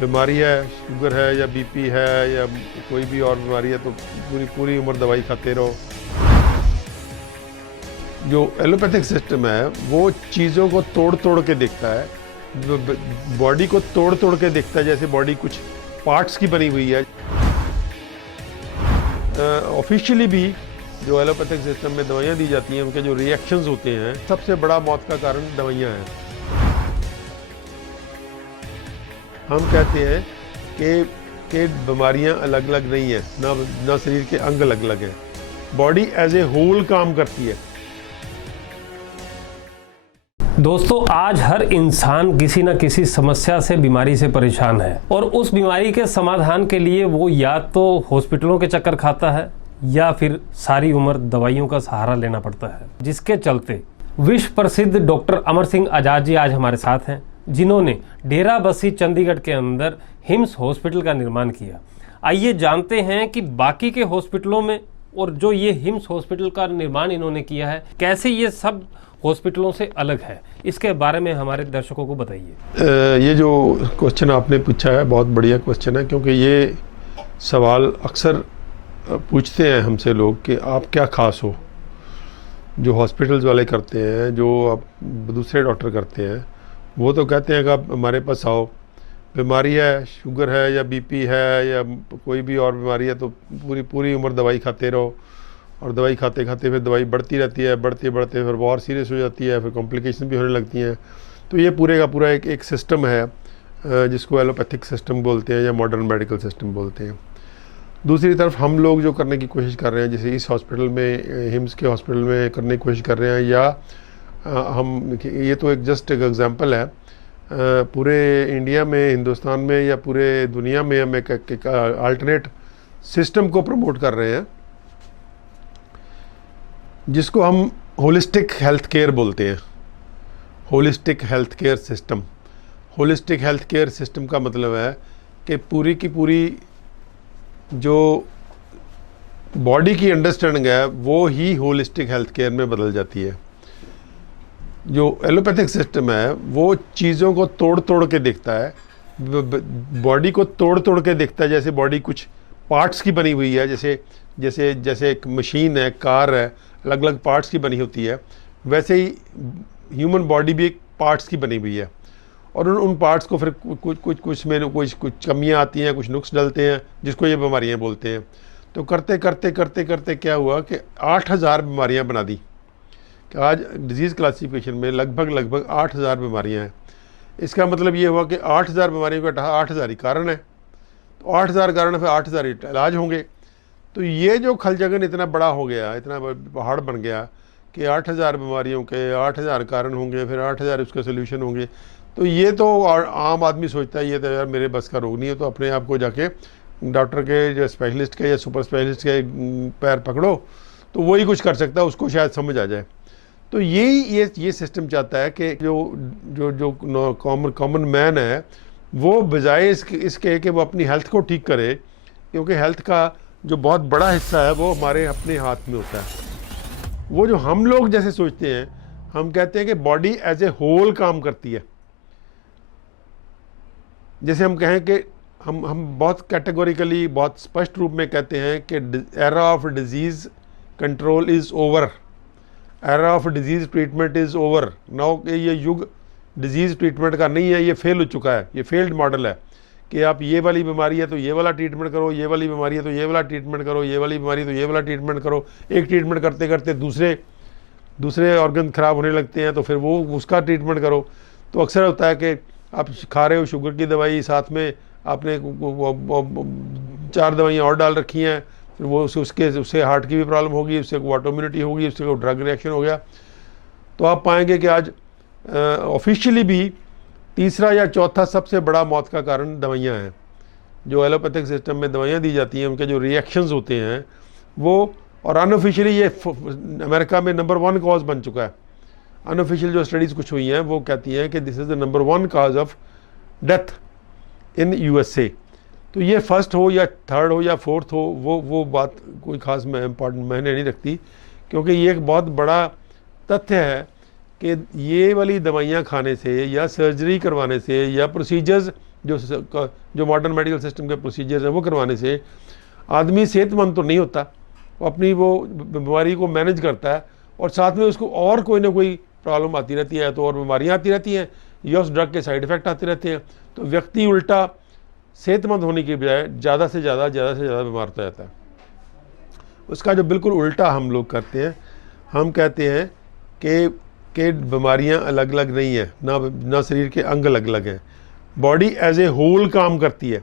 बीमारी है, शुगर है या बीपी है या कोई भी और बीमारी है तो पूरी पूरी उम्र दवाई खाते रहो। जो एलोपैथिक सिस्टम है वो चीज़ों को तोड़ तोड़ के देखता है, बॉडी को तोड़ तोड़ के देखता है, जैसे बॉडी कुछ पार्ट्स की बनी हुई है। ऑफिशियली भी जो एलोपैथिक सिस्टम में दवाइयाँ दी जाती हैं उनके जो रिएक्शंस होते हैं, सबसे बड़ा मौत का कारण दवाइयाँ हैं। हम कहते हैं कि बीमारियां अलग अलग नहीं है, ना शरीर के अंग अलग अलग हैं, बॉडी एज ए होल काम करती है। दोस्तों, आज हर इंसान किसी न किसी समस्या से, बीमारी से परेशान है और उस बीमारी के समाधान के लिए वो या तो हॉस्पिटलों के चक्कर खाता है या फिर सारी उम्र दवाइयों का सहारा लेना पड़ता है, जिसके चलते विश्व प्रसिद्ध डॉक्टर अमर सिंह आजाद जी आज हमारे साथ हैं, जिन्होंने डेराबस्सी चंडीगढ़ के अंदर हिम्स हॉस्पिटल का निर्माण किया। आइए जानते हैं कि बाकी के हॉस्पिटलों में और जो ये हिम्स हॉस्पिटल का निर्माण इन्होंने किया है, कैसे ये सब हॉस्पिटलों से अलग है। इसके बारे में हमारे दर्शकों को बताइए। ये जो क्वेश्चन आपने पूछा है बहुत बढ़िया क्वेश्चन है, क्योंकि ये सवाल अक्सर पूछते हैं हमसे लोग कि आप क्या खास हो। जो हॉस्पिटल्स वाले करते हैं, जो आप दूसरे डॉक्टर करते हैं, वो तो कहते हैं कि आप हमारे पास आओ, बीमारी है, शुगर है या बीपी है या कोई भी और बीमारी है तो पूरी पूरी उम्र दवाई खाते रहो, और दवाई खाते खाते फिर दवाई बढ़ती रहती है, बढ़ते बढ़ते फिर और सीरियस हो जाती है, फिर कॉम्प्लिकेशन भी होने लगती हैं। तो ये पूरे का पूरा एक सिस्टम है जिसको एलोपैथिक सिस्टम बोलते हैं या मॉडर्न मेडिकल सिस्टम बोलते हैं। दूसरी तरफ हम लोग जो करने की कोशिश कर रहे हैं, जैसे इस हॉस्पिटल में, हिम्स के हॉस्पिटल में करने की कोशिश कर रहे हैं, या हम, ये तो एक जस्ट एक एग्जांपल है, पूरे इंडिया में, हिंदुस्तान में या पूरे दुनिया में हम एक अल्टरनेट सिस्टम को प्रमोट कर रहे हैं जिसको हम होलिस्टिक हेल्थ केयर बोलते हैं। Holistic health care system, holistic health care system का मतलब है कि पूरी की पूरी जो बॉडी की अंडरस्टैंडिंग है वो ही होलिस्टिक हेल्थ केयर में बदल जाती है। जो एलोपैथिक सिस्टम है वो चीज़ों को तोड़ तोड़ के देखता है, बॉडी को तोड़ तोड़ के देखता है, जैसे बॉडी कुछ पार्ट्स की बनी हुई है, जैसे जैसे जैसे एक मशीन है, कार है, अलग अलग पार्ट्स की बनी होती है, वैसे ही ह्यूमन बॉडी भी एक पार्ट्स की बनी हुई है। और उन पार्ट्स को फिर कुछ में कुछ कमियां आती हैं, कुछ नुक्स डलते हैं, जिसको ये बीमारियां बोलते हैं। तो करते करते करते करते क्या हुआ कि 8000 बीमारियां बना दी, कि आज डिजीज़ क्लासिफिकेशन में लगभग 8000 बीमारियां हैं। इसका मतलब ये हुआ कि 8000 बीमारियों का 8000 ही कारण है, तो 8000 कारण है, फिर 8000 ही इलाज होंगे। तो ये जो खलजगन इतना बड़ा हो गया, इतना पहाड़ बन गया कि 8000 बीमारियों के 8000 कारण होंगे, फिर 8000 उसके सोल्यूशन होंगे। तो ये तो आम आदमी सोचता है ये तो यार मेरे बस का रोग नहीं है, तो अपने आप को जाके डॉक्टर के, जो स्पेशलिस्ट के या सुपर स्पेशलिस्ट के पैर पकड़ो, तो वही कुछ कर सकता है, उसको शायद समझ आ जाए। तो ये सिस्टम चाहता है कि जो कॉमन मैन है वो बजाय इसके कि वो अपनी हेल्थ को ठीक करे, क्योंकि हेल्थ का जो बहुत बड़ा हिस्सा है वो हमारे अपने हाथ में होता है। वो जो हम लोग जैसे सोचते हैं, हम कहते हैं कि बॉडी एज ए होल काम करती है। जैसे हम कहें कि हम बहुत कैटेगोरिकली, बहुत स्पष्ट रूप में कहते हैं कि era of disease control is over, era of disease treatment is over now. ये युग डिजीज़ ट्रीटमेंट का नहीं है, ये फेल हो चुका है, ये फेल्ड मॉडल है कि आप ये वाली बीमारी है तो ये वाला ट्रीटमेंट करो, ये वाली बीमारी है तो ये वाला ट्रीटमेंट करो, ये वाली बीमारी है तो ये वाला ट्रीटमेंट करो। एक ट्रीटमेंट करते करते दूसरे ऑर्गन ख़राब होने लगते हैं, तो फिर वो उसका ट्रीटमेंट करो। तो अक्सर होता है कि आप खा रहे हो शुगर की दवाई, साथ में आपने 4 दवाइयाँ और डाल रखी हैं, फिर वो उससे हार्ट की भी प्रॉब्लम होगी, उससे ऑटोइम्यूनिटी होगी, उससे ड्रग रिएक्शन हो गया। तो आप पाएंगे कि आज ऑफिशियली भी तीसरा या चौथा सबसे बड़ा मौत का कारण दवाइयाँ हैं। जो एलोपैथिक सिस्टम में दवाइयाँ दी जाती हैं उनके जो रिएक्शंस होते हैं वो, और अनऑफिशियली ये अमेरिका में नंबर 1 कॉज बन चुका है। अनऑफिशियल जो स्टडीज़ कुछ हुई हैं वो कहती हैं कि this is the number 1 cause of death in USA। तो ये फर्स्ट हो या थर्ड हो या फोर्थ हो, वो बात कोई ख़ास इम्पॉर्टेंट मायने नहीं रखती, क्योंकि ये एक बहुत बड़ा तथ्य है कि ये वाली दवाइयाँ खाने से या सर्जरी करवाने से या प्रोसीजर्स जो मॉडर्न मेडिकल सिस्टम के प्रोसीजर्स हैं वो करवाने से आदमी सेहतमंद तो नहीं होता, वो अपनी वो बीमारी को मैनेज करता है और साथ में उसको और कोई ना कोई प्रॉब्लम आती रहती है, तो और बीमारियाँ आती रहती हैं या उस ड्रग के साइड इफ़ेक्ट आते रहते हैं। तो व्यक्ति उल्टा सेहतमंद होने की बजाय ज़्यादा से ज़्यादा बीमार होता जाता है। उसका जो बिल्कुल उल्टा हम लोग करते हैं, हम कहते हैं कि बीमारियां अलग अलग नहीं है, ना शरीर के अंग अलग अलग हैं, बॉडी एज ए होल काम करती है।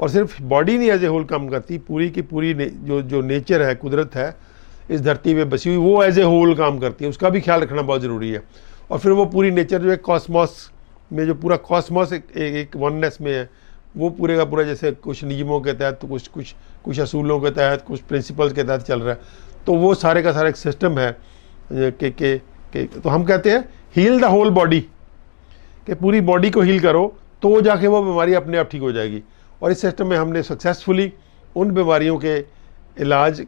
और सिर्फ बॉडी नहीं एज ए होल काम करती, पूरी की पूरी जो नेचर है, कुदरत है इस धरती पे बसी हुई, वो एज ए होल काम करती है। उसका भी ख्याल रखना बहुत ज़रूरी है। और फिर वो पूरी नेचर जो है कॉस्मॉस में, जो पूरा कॉस्मॉस एक वननेस में है, वो पूरे का पूरा जैसे कुछ नियमों के तहत, कुछ असूलों के तहत, कुछ प्रिंसिपल्स के तहत चल रहा है। तो वो सारे का सारा एक सिस्टम है कि तो हम कहते हैं हील द होल बॉडी, कि पूरी बॉडी को हील करो तो जाके वो बीमारी अपने आप ठीक हो जाएगी। और इस सिस्टम में हमने सक्सेसफुली उन बीमारियों के इलाज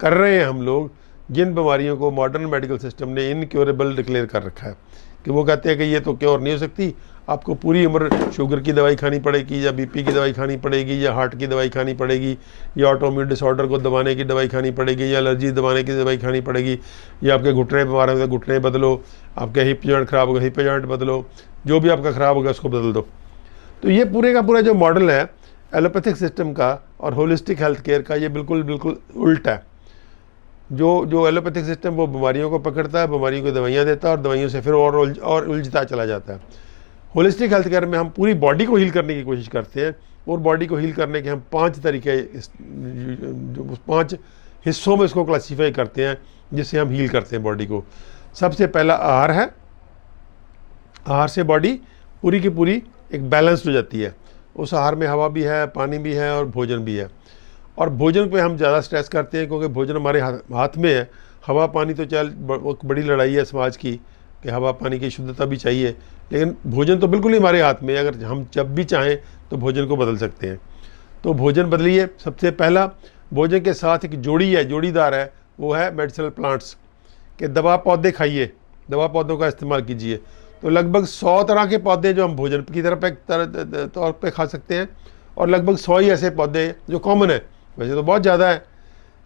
कर रहे हैं हम लोग जिन बीमारियों को मॉडर्न मेडिकल सिस्टम ने इनक्योरेबल डिक्लेयर कर रखा है, कि वो कहते हैं कि ये तो क्योर नहीं हो सकती, आपको पूरी उम्र शुगर की दवाई खानी पड़ेगी, या बीपी की दवाई खानी पड़ेगी, या हार्ट की दवाई खानी पड़ेगी, या ऑटोइम्यून डिसऑर्डर को दबाने की दवाई खानी पड़ेगी, या एलर्जी दबाने की दवाई खानी पड़ेगी, या आपके घुटने बीमार हो तो घुटने बदलो, आपके हिप जॉइंट ख़राब होगा हिप जॉइंट बदलो, जो भी आपका ख़राब होगा उसको बदल दो। तो ये पूरे का पूरा जो मॉडल है एलोपैथिक सिस्टम का और होलिस्टिक हेल्थ केयर का, ये बिल्कुल उल्टा है। जो एलोपैथिक सिस्टम वो बीमारियों को पकड़ता है, बीमारियों को दवाइयाँ देता है और दवाइयों से फिर और उलझता चला जाता है। होलिस्टिक हेल्थ केयर में हम पूरी बॉडी को हील करने की कोशिश करते हैं, और बॉडी को हील करने के हम 5 तरीके, जो 5 हिस्सों में इसको क्लासीफाई करते हैं जिससे हम हील करते हैं बॉडी को। सबसे पहला आहार है। आहार से बॉडी पूरी की पूरी एक बैलेंस्ड हो जाती है। उस आहार में हवा भी है, पानी भी है और भोजन भी है। और भोजन पे हम ज़्यादा स्ट्रेस करते हैं क्योंकि भोजन हमारे हाथ में है। हवा पानी तो चल बड़ी लड़ाई है समाज की कि हवा पानी की शुद्धता भी चाहिए, लेकिन भोजन तो बिल्कुल ही हमारे हाथ में है। अगर हम जब भी चाहें तो भोजन को बदल सकते हैं। तो भोजन बदलिए। सबसे पहला, भोजन के साथ एक जोड़ीदार है, वो है मेडिसिनल प्लांट्स के दवा पौधे खाइए, दवा पौधों का इस्तेमाल कीजिए। तो लगभग 100 तरह के पौधे जो हम भोजन की तौर पे खा सकते हैं, और लगभग 100 ही ऐसे पौधे जो कॉमन है। वैसे तो बहुत ज़्यादा है,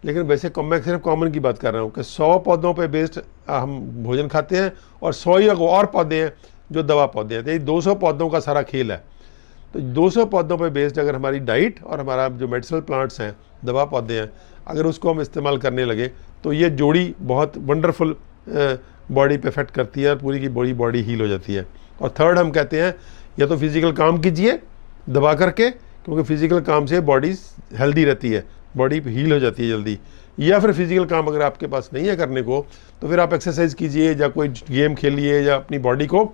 लेकिन वैसे मैं सिर्फ कॉमन की बात कर रहा हूँ कि 100 पौधों पे बेस्ड हम भोजन खाते हैं, और 100 ही और पौधे हैं जो दवा पौधे हैं। तो ये 200 पौधों का सारा खेल है। तो 200 पौधों पे बेस्ड अगर हमारी डाइट और हमारा जो मेडिसिनल प्लांट्स हैं, दवा पौधे हैं, अगर उसको हम इस्तेमाल करने लगे तो ये जोड़ी बहुत वंडरफुल बॉडी पे इफेक्ट करती है और पूरी की बॉडी हील हो जाती है। और थर्ड हम कहते हैं, या तो फिजिकल काम कीजिए दबा करके, क्योंकि फिजिकल काम से बॉडी हेल्दी रहती है, बॉडी हील हो जाती है जल्दी। या फिर फिजिकल काम अगर आपके पास नहीं है करने को, तो फिर आप एक्सरसाइज कीजिए या कोई गेम खेलिए, या अपनी बॉडी को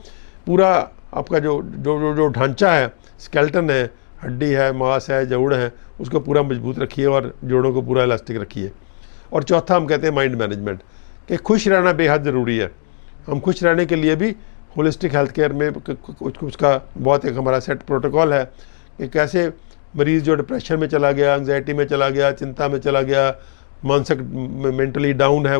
पूरा आपका जो ढांचा है, स्केलेटन है, हड्डी है, मांस है, जौड़ है, उसको पूरा मजबूत रखिए और जोड़ों को पूरा इलास्टिक रखिए। और चौथा हम कहते हैं माइंड मैनेजमेंट, कि खुश रहना बेहद ज़रूरी है। हम खुश रहने के लिए भी होलिस्टिक हेल्थ केयर में कुछ का बहुत एक हमारा सेट प्रोटोकॉल है कि कैसे मरीज़ जो डिप्रेशन में चला गया, एंग्जाइटी में चला गया, चिंता में चला गया, मानसिक मेंटली डाउन है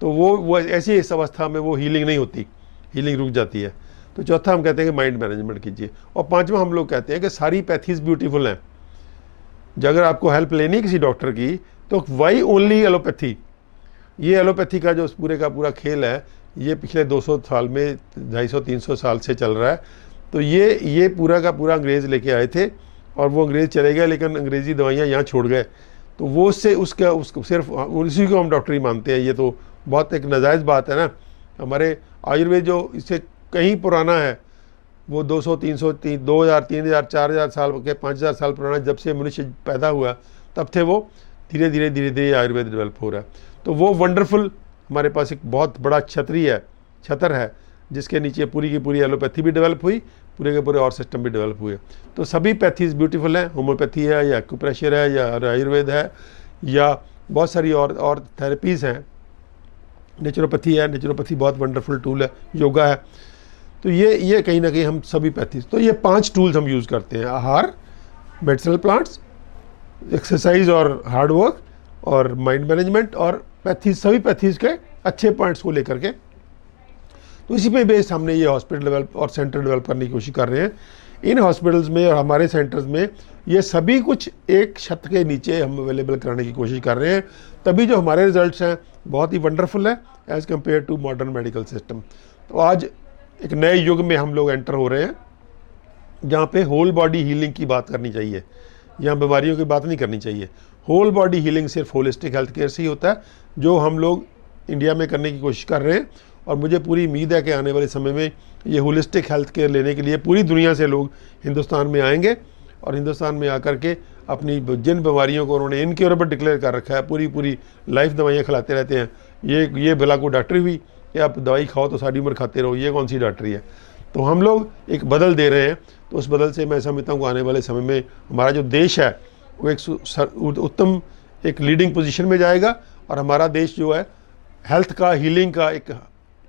तो वो ऐसी इस अवस्था में वो हीलिंग नहीं होती, हीलिंग रुक जाती है। तो चौथा हम कहते हैं कि माइंड मैनेजमेंट कीजिए। और पांचवा हम लोग कहते हैं कि सारी पैथीज ब्यूटीफुल हैं। जो अगर आपको हेल्प लेनी है किसी डॉक्टर की, तो वाई ओनली एलोपैथी, ये एलोपैथी का जो पूरे का पूरा खेल है, ये पिछले 200 साल में 250-300 साल से चल रहा है। तो ये पूरा का पूरा अंग्रेज़ लेके आए थे, और वो अंग्रेज़ चले गए, लेकिन अंग्रेज़ी दवाइयाँ यहाँ छोड़ गए। तो वो उससे उसको सिर्फ उसी को हम डॉक्टरी मानते हैं। ये तो बहुत एक नाजायज़ बात है ना। हमारे आयुर्वेद जो इससे कहीं पुराना है, वो 200-300 2000-3000 4000 साल के 5000 साल पुराना, जब से मनुष्य पैदा हुआ तब थे वो। धीरे धीरे आयुर्वेद डेवलप हो रहा है। तो वो वंडरफुल हमारे पास एक बहुत बड़ा छतर है जिसके नीचे पूरी की पूरी एलोपैथी भी डेवलप हुई, पूरे के पूरे और सिस्टम भी डेवलप हुए। तो सभी पैथीज ब्यूटीफुल हैं, होम्योपैथी है या एक्यूप्रेशर है या आयुर्वेद है या बहुत सारी और थेरेपीज़ हैं, नेचुरोपैथी है, नेचुरोपैथी बहुत वंडरफुल टूल है, योगा है। तो ये कहीं ना कहीं हम सभी पैथीज, तो ये 5 टूल्स हम यूज़ करते हैं: आहार, मेडिसिनल प्लांट्स, एक्सरसाइज और हार्ड वर्क, और माइंड मैनेजमेंट, और पैथीज, सभी पैथीज के अच्छे पॉइंट्स को लेकर के। तो इसी पे बेस्ड हमने ये हॉस्पिटल डेवलप और सेंटर डेवलप करने की कोशिश कर रहे हैं। इन हॉस्पिटल्स में और हमारे सेंटर्स में ये सभी कुछ एक छत के नीचे हम अवेलेबल कराने की कोशिश कर रहे हैं, तभी जो हमारे रिजल्ट्स हैं बहुत ही वंडरफुल है as compared to modern medical system. तो आज एक नए युग में हम लोग एंटर हो रहे हैं जहाँ पे होल बॉडी हीलिंग की बात करनी चाहिए, यहाँ बीमारियों की बात नहीं करनी चाहिए। होल बॉडी हीलिंग सिर्फ होलिस्टिक हेल्थ केयर से ही होता है, जो हम लोग इंडिया में करने की कोशिश कर रहे हैं। और मुझे पूरी उम्मीद है कि आने वाले समय में ये होलिस्टिक हेल्थ केयर लेने के लिए पूरी दुनिया से लोग हिंदुस्तान में आएंगे और हिंदुस्तान में आकर के अपनी जिन बीमारियों को उन्होंने इनक्योरेबल डिक्लेयर कर रखा है, पूरी लाइफ दवाइयाँ खिलाते रहते हैं। ये भला को डॉक्टरी हुई कि आप दवाई खाओ तो सारी उम्र खाते रहो, ये कौन सी डॉक्टरी है। तो हम लोग एक बदल दे रहे हैं, तो उस बदल से मैं समझता हूँ आने वाले समय में हमारा जो देश है वो एक उत्तम एक लीडिंग पोजीशन में जाएगा और हमारा देश जो है हेल्थ का, हीलिंग का एक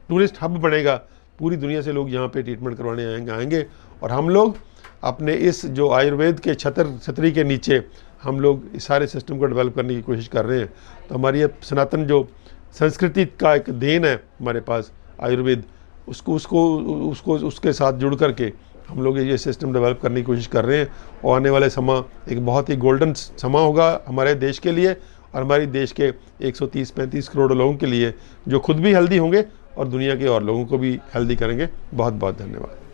टूरिस्ट हब बनेगा। पूरी दुनिया से लोग यहाँ पे ट्रीटमेंट करवाने आएंगे और हम लोग अपने इस जो आयुर्वेद के छतरी के नीचे हम लोग इस सारे सिस्टम को डेवलप करने की कोशिश कर रहे हैं। तो हमारी ये सनातन जो संस्कृति का एक देन है हमारे पास आयुर्वेद, उसके साथ जुड़ करके हम लोग ये सिस्टम डेवलप करने की कोशिश कर रहे हैं। और आने वाले समा एक बहुत ही गोल्डन समा होगा हमारे देश के लिए और हमारे देश के 130-135 करोड़ लोगों के लिए, जो खुद भी हेल्दी होंगे और दुनिया के और लोगों को भी हेल्दी करेंगे। बहुत बहुत धन्यवाद।